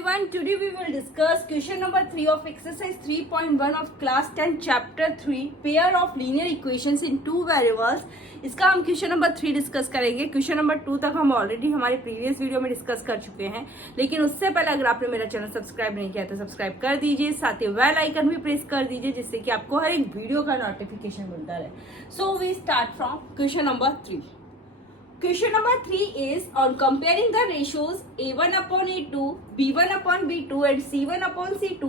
everyone, today we will discuss question number 3 of exercise 3.1 of class 10 chapter 3 pair of linear equations in two variables। इसका हम question number 3 discuss करेंगे। Question number 2 तक हम already हमारे previous video में discuss कर चुके हैं, लेकिन उससे पहले अगर आपने मेरा चैनल सब्सक्राइब नहीं किया तो सब्सक्राइब कर दीजिए, साथ ही बेल आइकन भी प्रेस कर दीजिए जिससे कि आपको हर एक वीडियो का नोटिफिकेशन मिलता रहे। So we start from question number 3। Question number 3 is on comparing the ratios A1 upon A2, B1 upon B2 and C1 upon C2।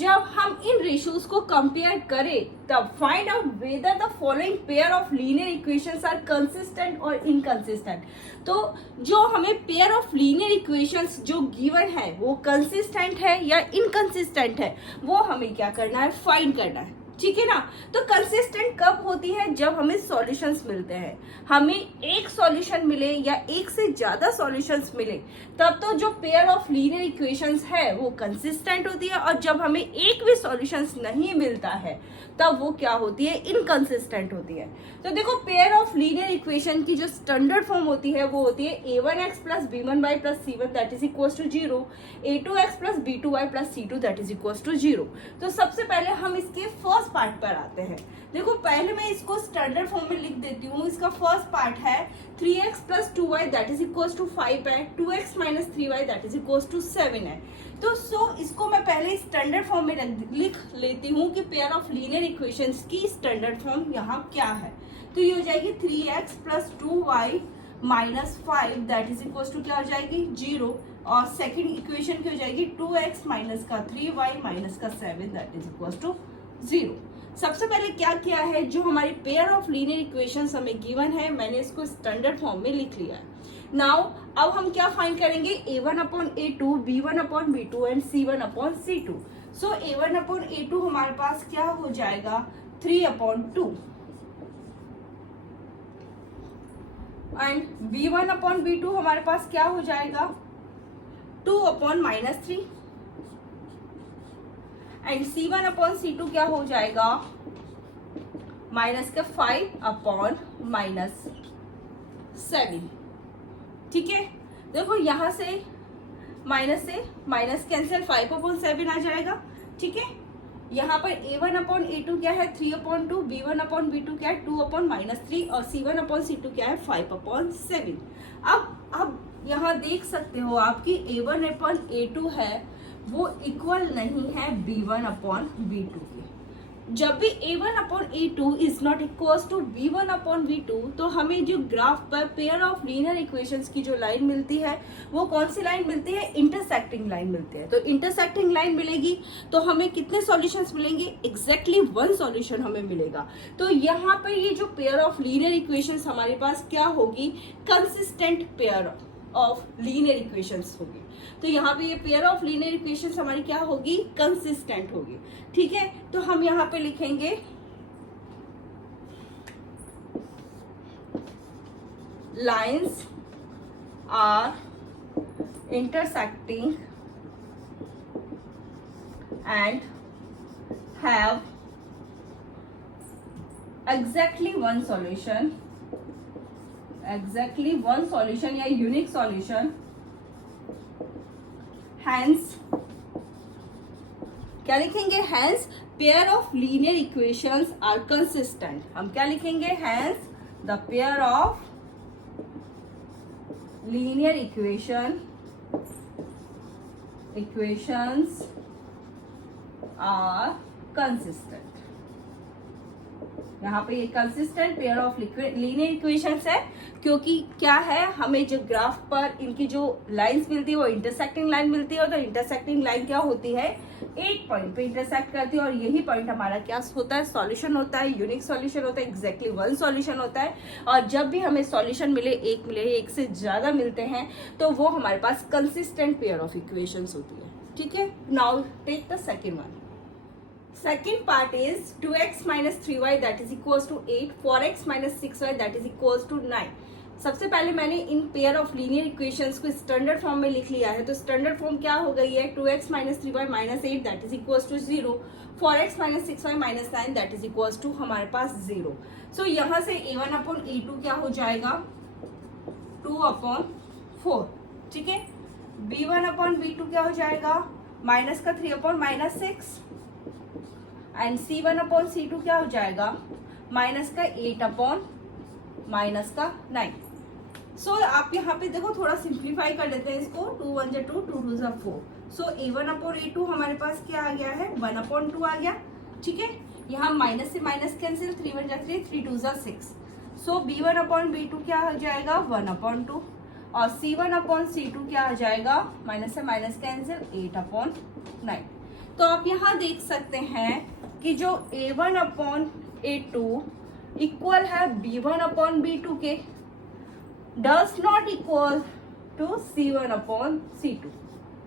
जब हम इन ratios को compare करें तब find out whether the following pair of linear equations are consistent or inconsistent। तो जो हमें pair of linear equations जो given है वो consistent है या inconsistent है, वो हमें क्या करना है, find करना है। ठीक है ना। तो कंसिस्टेंट कब होती है, जब हमें सॉल्यूशंस मिलते हैं। हमें एक सॉल्यूशन मिले या एक से ज्यादा सॉल्यूशंस मिले तब तो जो पेयर ऑफ लीनियर इक्वेशंस है वो कंसिस्टेंट होती है, और जब हमें एक भी सॉल्यूशंस नहीं मिलता है तब वो क्या होती है, इनकंसिस्टेंट होती है। तो देखो पेयर ऑफ लीनियर इक्वेशन की जो स्टैंडर्ड फॉर्म होती है वो होती है a1x plus b1y plus c1 that is equals to 0, a2x plus b2y plus c2 that is equals to 0। तो सबसे पहले हम इसके फर्स्ट पार्ट पर आते हैं। देखो पहले मैं इसको स्टैंडर्ड फॉर्म में लिख देती हूँ। इसका फर्स्ट पार्ट है 3x plus 2y that is equals to 5 है, 2x minus 3y that is equals to 7 है। तो इसको मैं पहले स्टैंडर्ड फॉर्म में लिख लेती हूँ कि पेयर ऑफ लीनियर इक्वेशंस की स्टैंडर्ड फॉर्म यहाँ क्या है। तो ये हो जाएगी 3x plus 2y minus 5 that is equals to क्या हो जाएगी 0, और सेकेंड इक्वेशन की हो जाएगी 2x माइनस का 3y माइनस का 7 दैट इज इक्वल्स टू 0। सबसे पहले क्या किया है, जो हमारी पेयर ऑफ लीनियर इक्वेशंस हमें गिवन है मैंने इसको स्टैंडर्ड फॉर्म में लिख लिया है। नाउ अब हम क्या फाइंड करेंगे, a1 upon a2, b1 upon b2 and c1 upon c2। So a1 upon a2 हमारे पास क्या हो जाएगा 3 upon 2 and b1 upon b2 हमारे पास क्या हो जाएगा 2 upon minus 3 and C1 upon C2 क्या हो जाएगा माइनस का 5 अपॉन माइनस 7। ठीक है, देखो यहां से माइनस कैंसिल 5 अपॉन 7 आ जाएगा। ठीक है, यहाँ पर a1 अपॉन a2 क्या है 3 अपॉन 2, b1 अपॉन b2 क्या है 2 अपॉन माइनस 3 और c1 अपॉन c2 क्या है 5 अपॉन 7। अब यहाँ देख सकते हो आपकी a1 अपॉन a2 है वो इक्वल नहीं है b1 अपॉन b2 के। जब भी a1 upon a2 is not equal to b1 upon b2 तो हमें जो ग्राफ पर पेयर ऑफ लीनियर इक्वेशंस की जो लाइन मिलती है वो कौन सी लाइन मिलती है, इंटरसेक्टिंग लाइन मिलती है। तो इंटरसेक्टिंग लाइन मिलेगी तो हमें कितने सॉल्यूशंस मिलेंगे, एग्जैक्टली वन सॉल्यूशन हमें मिलेगा। तो यहाँ पर ये जो पेयर ऑफ लीनियर इक्वेशंस हमारे पास क्या होगी, consistent pair of linear equations होगी। तो यहाँ पे ये पेयर ऑफ लीनियर इक्वेशंस हमारी क्या होगी, कंसिस्टेंट होगी। ठीक है, तो हम यहाँ पे लिखेंगे lines are intersecting and have exactly one solution या यूनिक सॉल्यूशन। हैंस क्या लिखेंगे, hence pair of linear equations are consistent. हम क्या लिखेंगे, hence the pair of linear equations are consistent. यहाँ पे ये consistent pair of linear equations है क्योंकि क्या है, हमें जो ग्राफ पर इनकी जो लाइंस मिलती है वो इंटरसेक्टिंग लाइन मिलती है। तो इंटरसेक्टिंग लाइन क्या होती है, एक पॉइंट पे इंटरसेक्ट करती है और यही पॉइंट हमारा क्या होता है, सॉल्यूशन होता है, यूनिक सॉल्यूशन होता है, एग्जैक्टली वन सॉल्यूशन होता है। और जब भी हमें सॉल्यूशन मिले, एक से ज्यादा मिलते हैं तो वो हमारे पास कंसिस्टेंट पेयर ऑफ इक्वेशंस होती है। ठीक है, now take the second one. Second part is 2x minus 3y that is equals to 8, 4x minus 6y that is equals to 9। सबसे पहले मैंने in pair of linear equations को standard form में लिख लिया है। तो स्टैंडर्ड फॉर्म क्या हो गई है, 2x minus 3y minus 8 that is equals to 0, 4x minus 6y minus 9 that is equals to हमारे पास 0। सो यहाँ से a1 अपॉन a2 क्या हो जाएगा 2 अपॉन 4। ठीक है, b1 अपॉन b2 क्या हो जाएगा, माइनस का 3 upon minus 6, and c1 upon c2 क्या हो जाएगा, माइनस का 8 अपॉन माइनस का 9। सो आप यहाँ पे देखो थोड़ा सिंप्लीफाई कर लेते हैं इसको, 2 1 जा 2, 2 2 जा 4। सो a1 अपॉन a2 हमारे पास क्या आ गया है, 1 अपॉन 2 आ गया। ठीक है, यहाँ माइनस से माइनस कैंसिल, 3 1 जा 3, 3 2 जा 6। सो b1 अपॉन b2 क्या हो जाएगा, 1 अपॉन 2, और c1 अपॉन c2 क्या आ जाएगा, माइनस से माइनस कैंसिल, 8 अपॉन 9। तो आप यहाँ देख सकते हैं कि जो a1 अपॉन a2 इक्वल है b1 अपॉन b2 के, does not equal to c1 upon c2।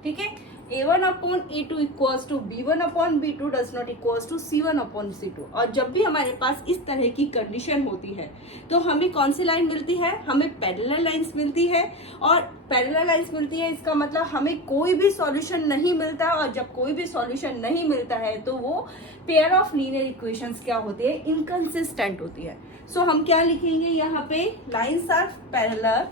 ठीक है, a1 upon a2 equals to b1 upon b2 does not equals to c1 upon c2। और जब भी हमारे पास इस तरह की कंडीशन होती है तो हमें कौन सी लाइन मिलती है, हमें पैरेलल लाइंस मिलती है। और पैरेलल लाइंस मिलती है इसका मतलब हमें कोई भी सॉल्यूशन नहीं मिलता, और जब कोई भी सॉल्यूशन नहीं मिलता है तो वो पेयर ऑफ लीनियर इक्वेशंस क्या होती है, इनकंसिस्टेंट होती है। सो हम क्या लिखेंगे यहाँ पे, lines are parallel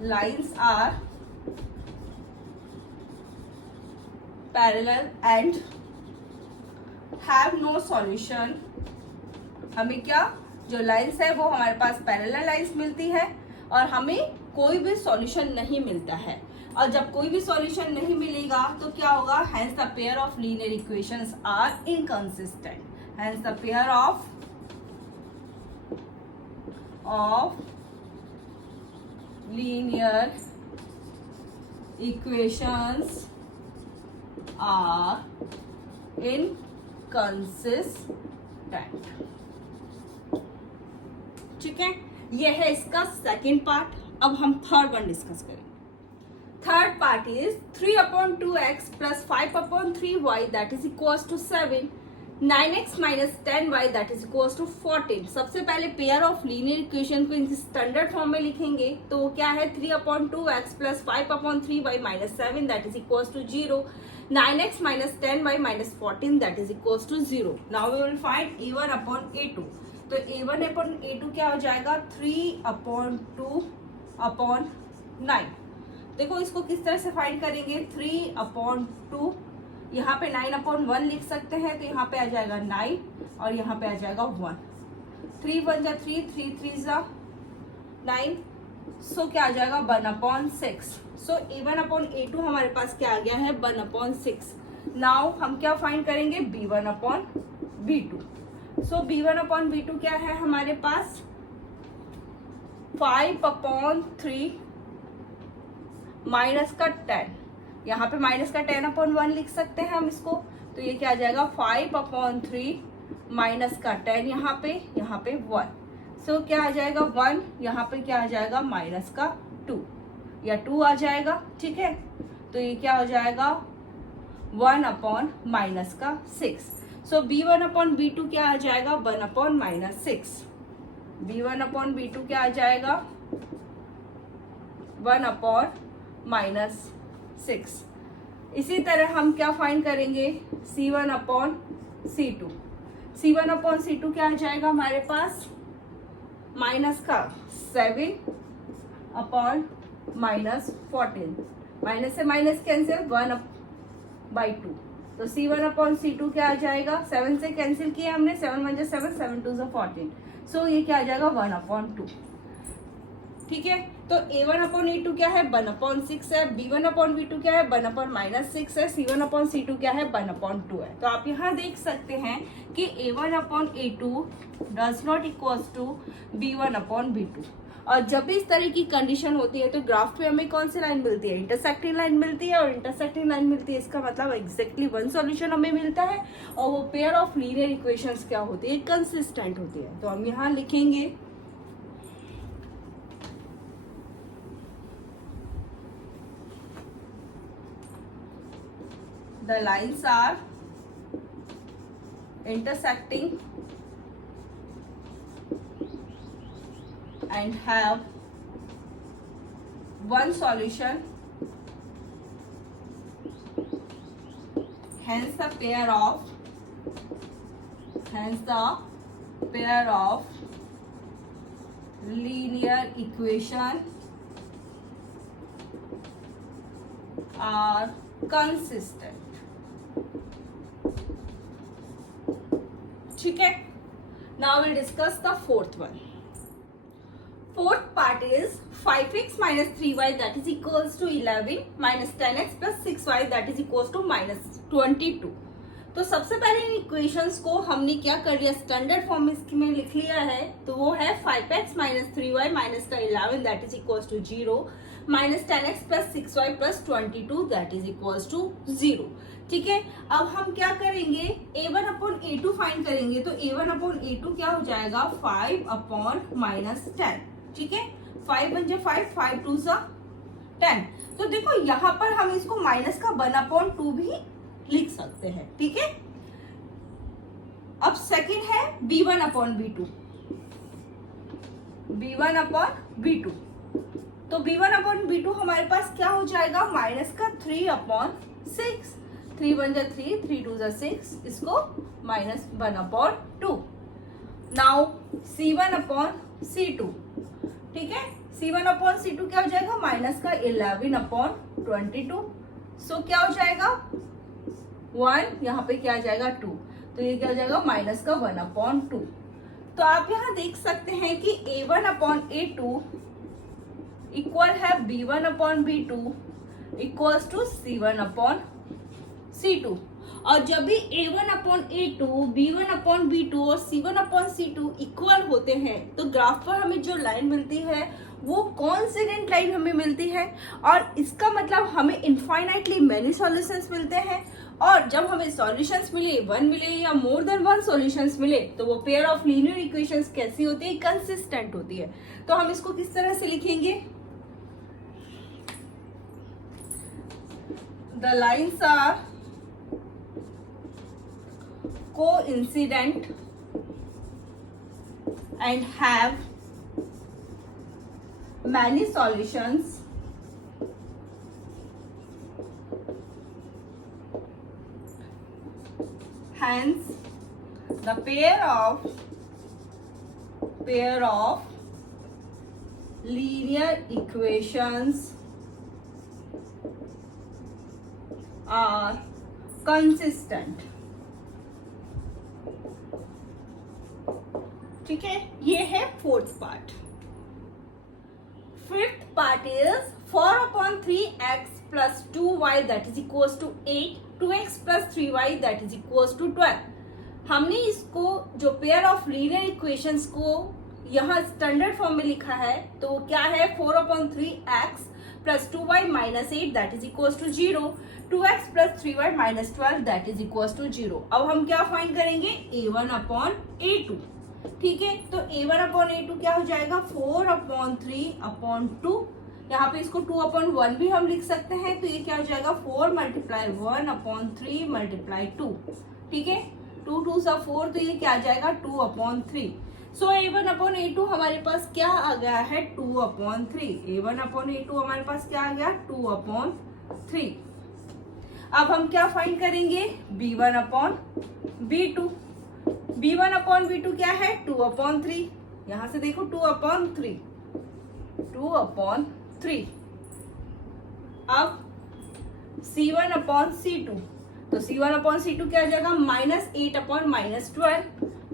lines are parallel and have no solution। हमें क्या, जो लाइंस है वो हमारे पास पैरेलल लाइंस मिलती है और हमें कोई भी सॉल्यूशन नहीं मिलता है। और जब कोई भी सॉल्यूशन नहीं मिलेगा तो क्या होगा, hence the pair of linear equations are inconsistent, hence the pair of linear equations are inconsistent। ठीक है, यह है इसका सेकेंड पार्ट। अब हम थर्ड वन डिस्कस करेंगे। Third part is 3 upon 2x plus 5 upon 3y that is equals to 7, 9x minus 10y that is equals to 14। सबसे पहले पेयर ऑफ लीनियर इक्वेशन को इनकी स्टैंडर्ड फॉर्म में लिखेंगे तो क्या है, 3 upon 2x plus 5 upon 3y minus 7 that is equals to 0, 9x minus 10y minus 14 that is equals to 0। Now we will find a1 upon a2। तो a1 upon a2 क्या हो जाएगा, 3 अपॉन 2 अपॉन 9। देखो इसको किस तरह से फाइंड करेंगे, 3 अपॉन 2, यहाँ पे 9 अपॉन 1 लिख सकते हैं, तो यहाँ पे आ जाएगा 9 और यहाँ पे आ जाएगा 1। 3 1 जा 3, 3 3 जा 9, सो क्या आ जाएगा 1 अपॉन 6। सो a1 अपॉन a2 हमारे पास क्या आ गया है, 1 अपॉन 6। नाउ हम क्या फाइंड करेंगे, b1 अपॉन b2। सो b1 अपॉन b2 क्या है हमारे पास, 5 अपॉन 3 माइनस का 10, यहाँ पे माइनस का 10 अपॉन 1 लिख सकते हैं हम इसको, तो ये क्या आ जाएगा 5 अपॉन 3 माइनस का 10 यहाँ पे 1। सो क्या आ जाएगा 1, यहाँ पे क्या आ जाएगा माइनस का 2 या 2 आ जाएगा। ठीक है, तो ये क्या हो जाएगा 1 अपॉन माइनस का 6। सो b1 अपॉन b2 क्या आ जाएगा, 1 upon minus 6। b1 upon b2 क्या आ जाएगा, 1 अपॉन माइनस 6। इसी तरह हम क्या फाइंड करेंगे, c1 upon c2। c1 upon c2 क्या आ जाएगा हमारे पास, माइनस का 7 अपॉन माइनस 14, माइनस से माइनस कैंसिल, 1/2। तो c1 अपॉन c2 क्या आ जाएगा, 7 से कैंसिल किया हमने, 7 1 जा 7, 7 2 जा 14। सो ये क्या आ जाएगा 1 अपॉन 2। ठीक है, तो a1 अपॉन a2 क्या है, 1 अपॉन 6 है, b1 अपॉन b2 क्या है, 1 अपॉन माइनस 6 है, c1 अपॉन c2 क्या है, 1 अपॉन 2 है। तो आप यहाँ देख सकते हैं कि a1 upon a2 does not equals to b1 upon b2। और जब भी इस तरह की कंडीशन होती है तो ग्राफ पे हमें कौन सी लाइन मिलती है, इंटरसेक्टिंग लाइन मिलती है, और इंटरसेक्टिंग लाइन मिलती है इसका मतलब एग्जैक्टली वन सॉल्यूशन हमें मिलता है, और वो पेयर ऑफ लीनियर इक्वेशंस क्या होती है, कंसिस्टेंट होती है। तो हम यहाँ लिखेंगे the lines are intersecting and have one solution, hence the pair of linear equation are consistent. ठीक है. Now we'll discuss the fourth one. Fourth part is 5x minus 3y that is equals to 11 minus 10x plus 6y that is equals to minus 22. तो सबसे पहले इन equations को हमने क्या कर लिया, स्टैंडर्ड फॉर्म में लिख लिया है. तो वो है 5x माइनस 3y माइनस का 11 that is equals to 0 minus 10x plus 6y plus 22 that is equals to 0. ठीक है. अब हम क्या करेंगे, a1 अपॉन a2 फाइंड करेंगे. तो a1 अपॉन a2 क्या हो जाएगा, 5 अपॉन माइनस 10. ठीक है. 5 बन जाए 5, 5 2 सा 10. तो देखो यहाँ पर हम इसको माइनस का 1/2 भी लिख सकते हैं. ठीक है. अब सेकंड है b1 upon b2. b1 upon b2. तो b1 अपॉन b2 हमारे पास क्या हो जाएगा, माइनस का 3 अपॉन 6. 3 1 जा 3, 3 2 जा 6. इसको minus 1/2. Now c1 upon c2. ठीक है. c1 अपॉन c2 क्या हो जाएगा, माइनस का 11 अपॉन 22. सो क्या हो जाएगा 1, यहाँ पे क्या आ जाएगा 2. तो ये क्या हो जाएगा माइनस का 1/2. तो आप यहाँ देख सकते हैं कि a1 अपॉन a2 इक्वल है b1 upon b2 equals to c1 upon c2. और जब भी a1 upon a2, b1 upon b2 और c1 अपॉन c2 इक्वल होते हैं तो ग्राफ पर हमें जो लाइन मिलती है वो कॉन्सिडेंट लाइन हमें मिलती है. और इसका मतलब हमें इनफाइनाइटली मैनी सॉल्यूशंस मिलते हैं. और जब हमें सॉल्यूशंस मिले, 1 मिले या मोर देन 1 सॉल्यूशंस मिले, तो वो पेयर ऑफ लीनियर इक्वेशंस कैसी होती है, कंसिस्टेंट होती है. तो हम इसको किस तरह से लिखेंगे, the lines are coincident and have many solutions. Hence, the pair of linear equations are consistent. ठीक है. ये है fourth part. Fifth part is 4 upon 3x plus 2y that is equals to 8, 2x plus 3y that is equals to 12. हमने इसको जो pair of linear equations को यहाँ standard form में लिखा है तो क्या है, 4 upon 3x plus 2y minus 8 that is equals to 0, 2x plus 3y minus 12 that is equals to 0. अब हम क्या फाइंड करेंगे, a1 अपॉन a2. ठीक है. तो a1 अपॉन a2 क्या हो जाएगा, 4 अपॉन 3 अपॉन 2. यहाँ पे इसको 2 अपॉन 1 भी हम लिख सकते हैं. तो ये क्या हो जाएगा, 4 मल्टीप्लाई 1 अपॉन 3 मल्टीप्लाई 2. ठीक है. 2 2 सा 4. तो ये क्या आ जाएगा 2 अपॉन 3. सो a1 अपॉन a2 हमारे पास क्या आ गया है, 2 अपॉन 3. a1 अपॉन a2 हमारे पास क्या आ गया, 2 अपॉन 3. अब हम क्या फाइंड करेंगे, b1 upon b2. b1 upon b2 क्या है, 2 अपॉन 3. यहां से देखो 2 अपॉन 3, 2 अपॉन 3. अब c1 अपॉन c2. तो c1 अपॉन c2 क्या आ जाएगा, minus 8 upon minus 12,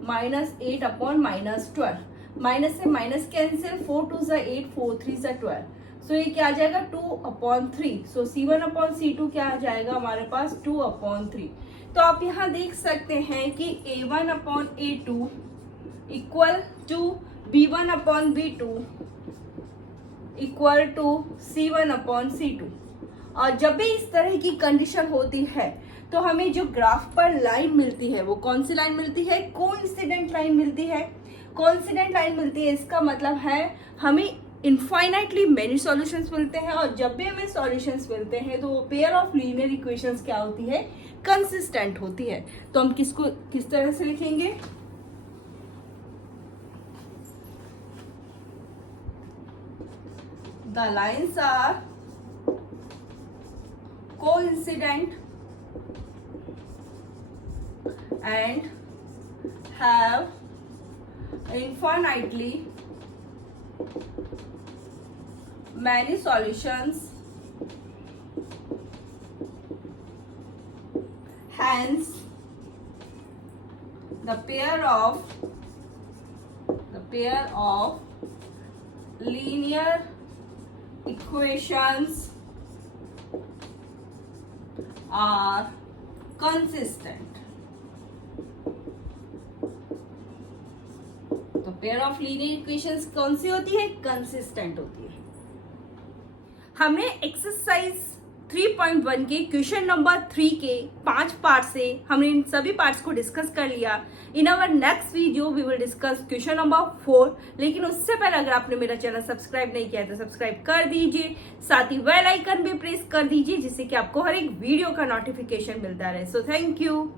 minus 8 upon minus 12. Minus से माइनस कैंसिल, 4 2 सा 8, 4 3 सा 12. सो ये क्या आ जाएगा 2 अपॉन 3. सो c1 अपॉन c2 क्या आ जाएगा हमारे पास, 2 अपॉन 3. तो आप यहाँ देख सकते हैं कि a1 upon a2 equal to b1 upon b2 equal to c1 upon c2. और जब भी इस तरह की कंडीशन होती है तो हमें जो ग्राफ पर लाइन मिलती है वो कौन सी लाइन मिलती है, कोइंसिडेंट लाइन मिलती है. कोइंसिडेंट लाइन मिलती है इसका मतलब है हमें इनफाइनाइटली मेनी सॉल्यूशंस मिलते हैं. और जब भी हमें सॉल्यूशंस मिलते हैं तो वो पेयर ऑफ लीनियर इक्वेशंस क्या होती है, कंसिस्टेंट होती है. तो हम किसको किस तरह से लिखेंगे, the lines are coincident and have infinitely many solutions, hence the pair of linear equations are consistent. तो पेयर ऑफ लीनियर इक्वेशंस कौन सी होती है? कंसिस्टेंट होती है। हमने एक्सरसाइज 3.1 के क्वेश्चन नंबर 3 के 5 पार्ट से हमने इन सभी पार्ट्स को डिस्कस कर लिया। In our next video we will discuss question number 4। लेकिन उससे पहले अगर आपने मेरा चैनल सब्सक्राइब नहीं किया है तो सब्सक्राइब कर दीजिए, साथ ही बेल आइकन भी प्रेस कर दीजिए जिससे कि आपको हर एक वीडियो का नोटिफिकेशन मिलता रहे। So thank you.